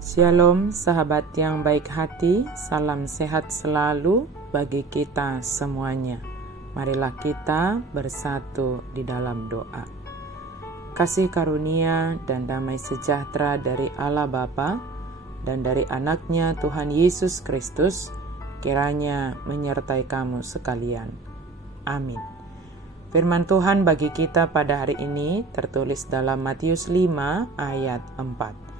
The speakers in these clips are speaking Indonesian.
Shalom sahabat yang baik hati, salam sehat selalu bagi kita semuanya. Marilah kita bersatu di dalam doa. Kasih karunia dan damai sejahtera dari Allah Bapa dan dari anaknya Tuhan Yesus Kristus kiranya menyertai kamu sekalian. Amin. Firman Tuhan bagi kita pada hari ini tertulis dalam Matius 5 ayat 4.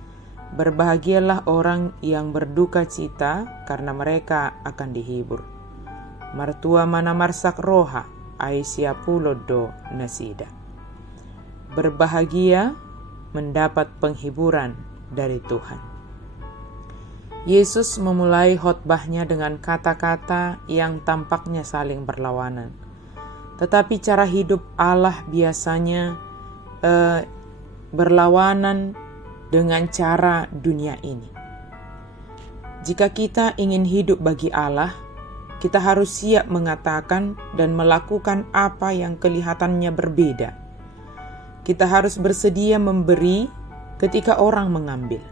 Berbahagialah orang yang berduka cita karena mereka akan dihibur. Martua mana marsak roha Aisyah pulodo nasida. Berbahagia mendapat penghiburan dari Tuhan. Yesus memulai khotbahnya dengan kata-kata yang tampaknya saling berlawanan. Tetapi cara hidup Allah biasanya berlawanan dengan cara dunia ini. Jika kita ingin hidup bagi Allah, kita harus siap mengatakan dan melakukan apa yang kelihatannya berbeda. Kita harus bersedia memberi ketika orang mengambil,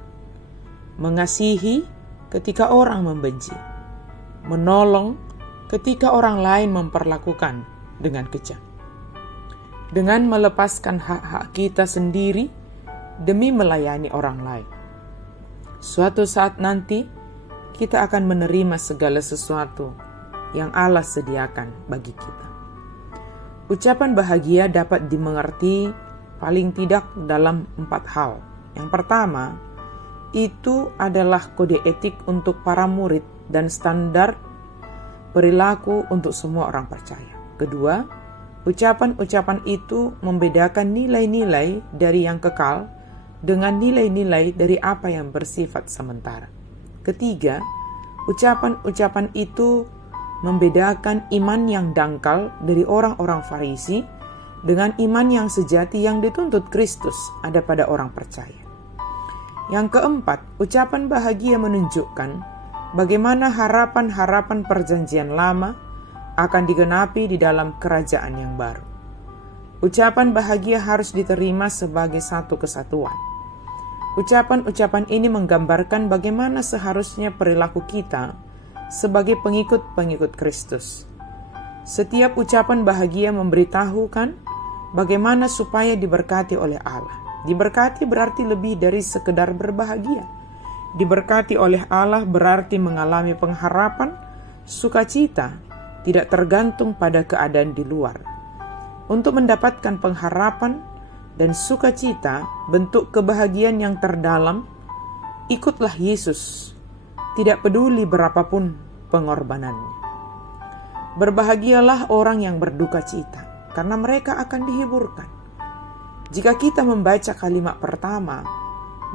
mengasihi ketika orang membenci, menolong ketika orang lain memperlakukan dengan kejam. Dengan melepaskan hak-hak kita sendiri demi melayani orang lain. Suatu saat nanti, kita akan menerima segala sesuatu yang Allah sediakan bagi kita. Ucapan bahagia dapat dimengerti paling tidak dalam 4 hal. Yang pertama, itu adalah kode etik untuk para murid dan standar perilaku untuk semua orang percaya. Kedua, ucapan-ucapan itu membedakan nilai-nilai dari yang kekal dengan nilai-nilai dari apa yang bersifat sementara. Ketiga, ucapan-ucapan itu membedakan iman yang dangkal dari orang-orang Farisi dengan iman yang sejati yang dituntut Kristus ada pada orang percaya. Yang keempat, ucapan bahagia menunjukkan bagaimana harapan-harapan perjanjian lama akan digenapi di dalam kerajaan yang baru. Ucapan bahagia harus diterima sebagai satu kesatuan. Ucapan-ucapan ini menggambarkan bagaimana seharusnya perilaku kita sebagai pengikut-pengikut Kristus. Setiap ucapan bahagia memberitahukan bagaimana supaya diberkati oleh Allah. Diberkati berarti lebih dari sekedar berbahagia. Diberkati oleh Allah berarti mengalami pengharapan, sukacita, tidak tergantung pada keadaan di luar. Untuk mendapatkan pengharapan dan sukacita, bentuk kebahagiaan yang terdalam, ikutlah Yesus, tidak peduli berapapun pengorbanannya. Berbahagialah orang yang berduka cita, karena mereka akan dihiburkan. Jika kita membaca kalimat pertama,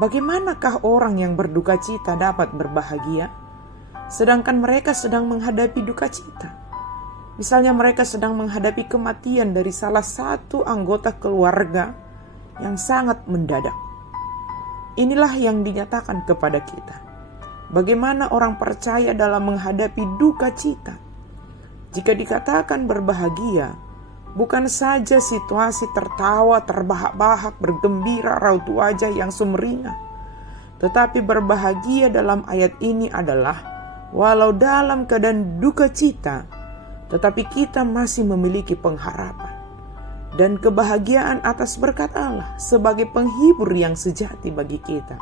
bagaimanakah orang yang berduka cita dapat berbahagia, sedangkan mereka sedang menghadapi duka cita? Misalnya mereka sedang menghadapi kematian dari salah satu anggota keluarga yang sangat mendadak. Inilah yang dinyatakan kepada kita. Bagaimana orang percaya dalam menghadapi duka cita. Jika dikatakan berbahagia, bukan saja situasi tertawa, terbahak-bahak, bergembira, raut wajah yang sumringah. Tetapi berbahagia dalam ayat ini adalah walau dalam keadaan duka cita, tetapi kita masih memiliki pengharapan dan kebahagiaan atas berkat Allah sebagai penghibur yang sejati bagi kita.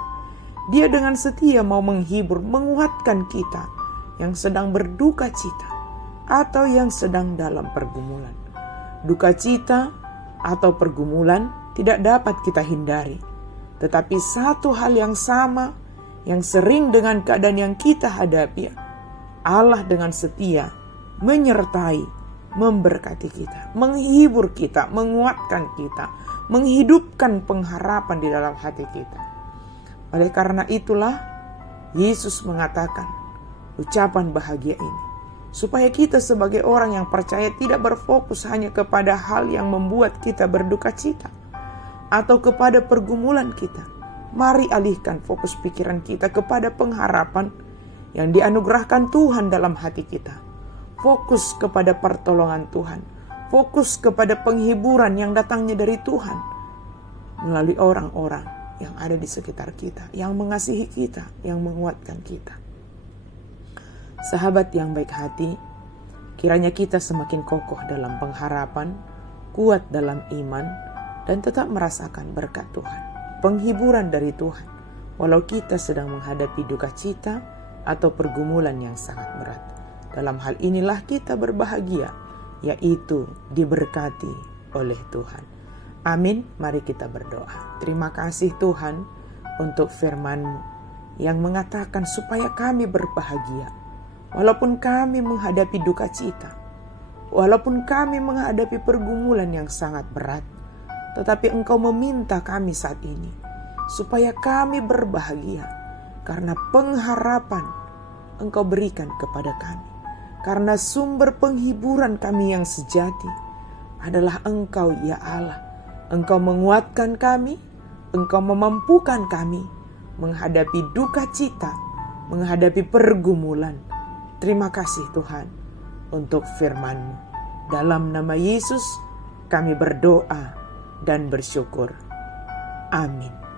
Dia dengan setia mau menghibur, menguatkan kita yang sedang berduka cita atau yang sedang dalam pergumulan. Duka cita atau pergumulan tidak dapat kita hindari, tetapi satu hal yang sama yang sering dengan keadaan yang kita hadapi, Allah dengan setia menyertai, memberkati kita, menghibur kita, menguatkan kita, menghidupkan pengharapan di dalam hati kita. Oleh karena itulah Yesus mengatakan ucapan bahagia ini, supaya kita sebagai orang yang percaya tidak berfokus hanya kepada hal yang membuat kita berduka cita atau kepada pergumulan kita. Mari alihkan fokus pikiran kita kepada pengharapan yang dianugerahkan Tuhan dalam hati kita. Fokus kepada pertolongan Tuhan. Fokus kepada penghiburan yang datangnya dari Tuhan melalui orang-orang yang ada di sekitar kita, yang mengasihi kita, yang menguatkan kita. Sahabat yang baik hati, kiranya kita semakin kokoh dalam pengharapan, kuat dalam iman, dan tetap merasakan berkat Tuhan, penghiburan dari Tuhan, walau kita sedang menghadapi duka cita atau pergumulan yang sangat berat. Dalam hal inilah kita berbahagia, yaitu diberkati oleh Tuhan. Amin. Mari kita berdoa. Terima kasih Tuhan untuk firman-Mu yang mengatakan supaya kami berbahagia. Walaupun kami menghadapi duka cita, walaupun kami menghadapi pergumulan yang sangat berat, tetapi Engkau meminta kami saat ini supaya kami berbahagia karena pengharapan Engkau berikan kepada kami. Karena sumber penghiburan kami yang sejati adalah Engkau ya Allah. Engkau menguatkan kami, Engkau memampukan kami menghadapi duka cita, menghadapi pergumulan. Terima kasih Tuhan untuk firman-Mu. Dalam nama Yesus kami berdoa dan bersyukur. Amin.